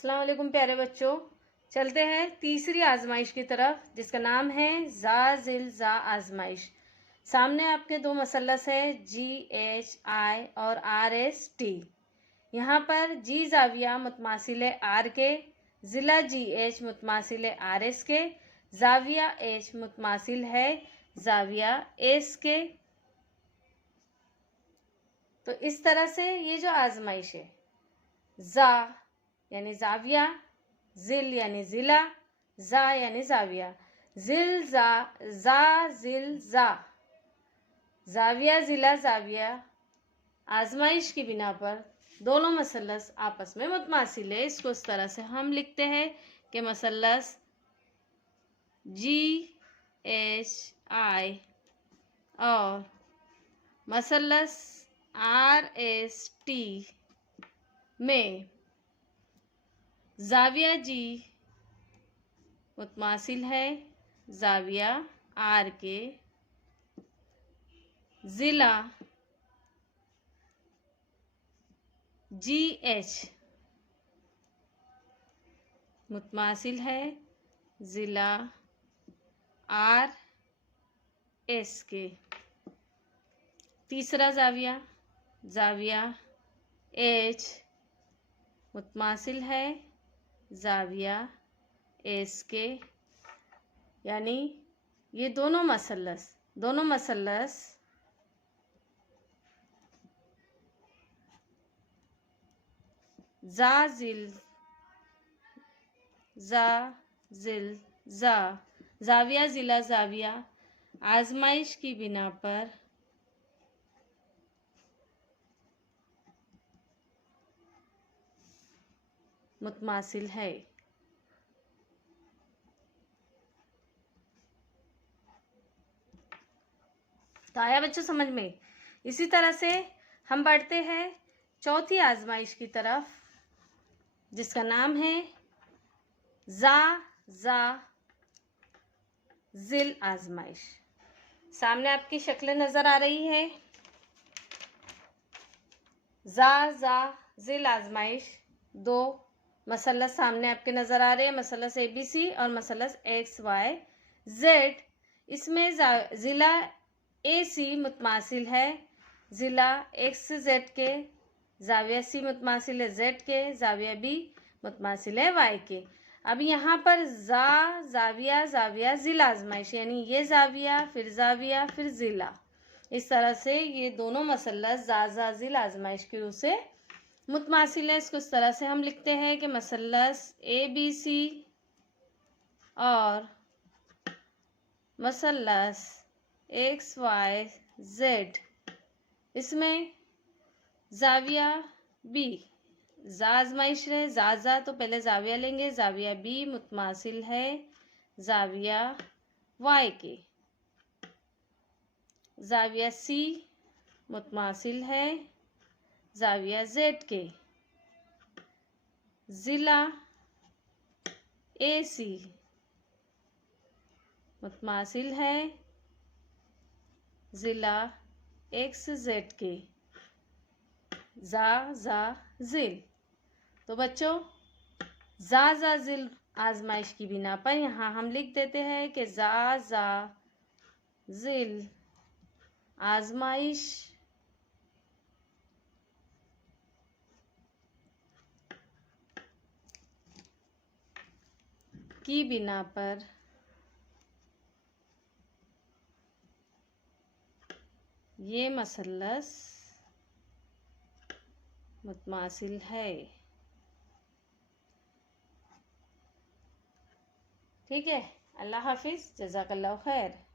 अस्सलाम वालेकुम प्यारे बच्चों। चलते हैं तीसरी आजमाइश की तरफ, जिसका नाम है जा जिल जा आजमाइश। सामने आपके दो मसलस है GHI और RST। यहाँ पर जी जाविया मुतमासिल आर के, ज़िला GH मुतमासिल RS के, जाविया H मुतमासिल है जाविया एस के। तो इस तरह से ये जो आजमाइश है, जा यानी जाविया, जिल यानी जिला, जा यानी जाविया, जिल जा, जा जिल जा, जाविया जिला जाविया। आजमाइश की बिना पर दोनों मसलस आपस में मुतमासिल है। इसको इस तरह से हम लिखते हैं कि मसलस GHI और मसलस RST में जाविया जी मुतमासिल है जाविया आर के, ज़िला GH मुतमासिल है ज़िला RS के। तीसरा जाविया, जाविया H मुतमासिल है जाविया एस के। यानी ये दोनों मसलस जा जिल जा, जाविया जिला जाविया आजमाइश की बिना पर मुतमासिल है। तो आया बच्चों समझ में। इसी तरह से हम बढ़ते हैं चौथी आजमाइश की तरफ, जिसका नाम है जा जिल आजमाइश। सामने आपकी शक्लें नजर आ रही है। जा जिल आजमाइश, दो मसलस सामने आपके नजर आ रहे हैं, मसलस ABC और मसलस XYZ। इसमें जिला AC मुतमासिल है ज़िला XZ के, जाविया C मुतमासिल है Z के, जाविया B मुतमासिल है Y के। अब यहाँ पर जाविया ज़िला आजमाइश, यानी ये जाविया फिर ज़िला। इस तरह से ये दोनों मसलस जा ज़िल आजमाइश की रूह से मुतमासिल है। इसको इस तरह से हम लिखते हैं कि मसलस ABC और मसलस XYZ, इसमें जाविया B जा आजमाइश है, जा तो पहले जाविया लेंगे, जाविया B मुतमासिल है जाविया Y के, जाविया C मुतमासिल है जाविया Z के, ज़िला AC मुतमासिल है ज़िला XZ के, जा जिल। तो बच्चों जा जिल आजमाइश की बिना पर यहाँ हम लिख देते हैं कि जा जिल आजमाइश की बिना पर ये मसलस मुतमासिल है। ठीक है, अल्लाह हाफिज, जज़ाकल्लाह खैर।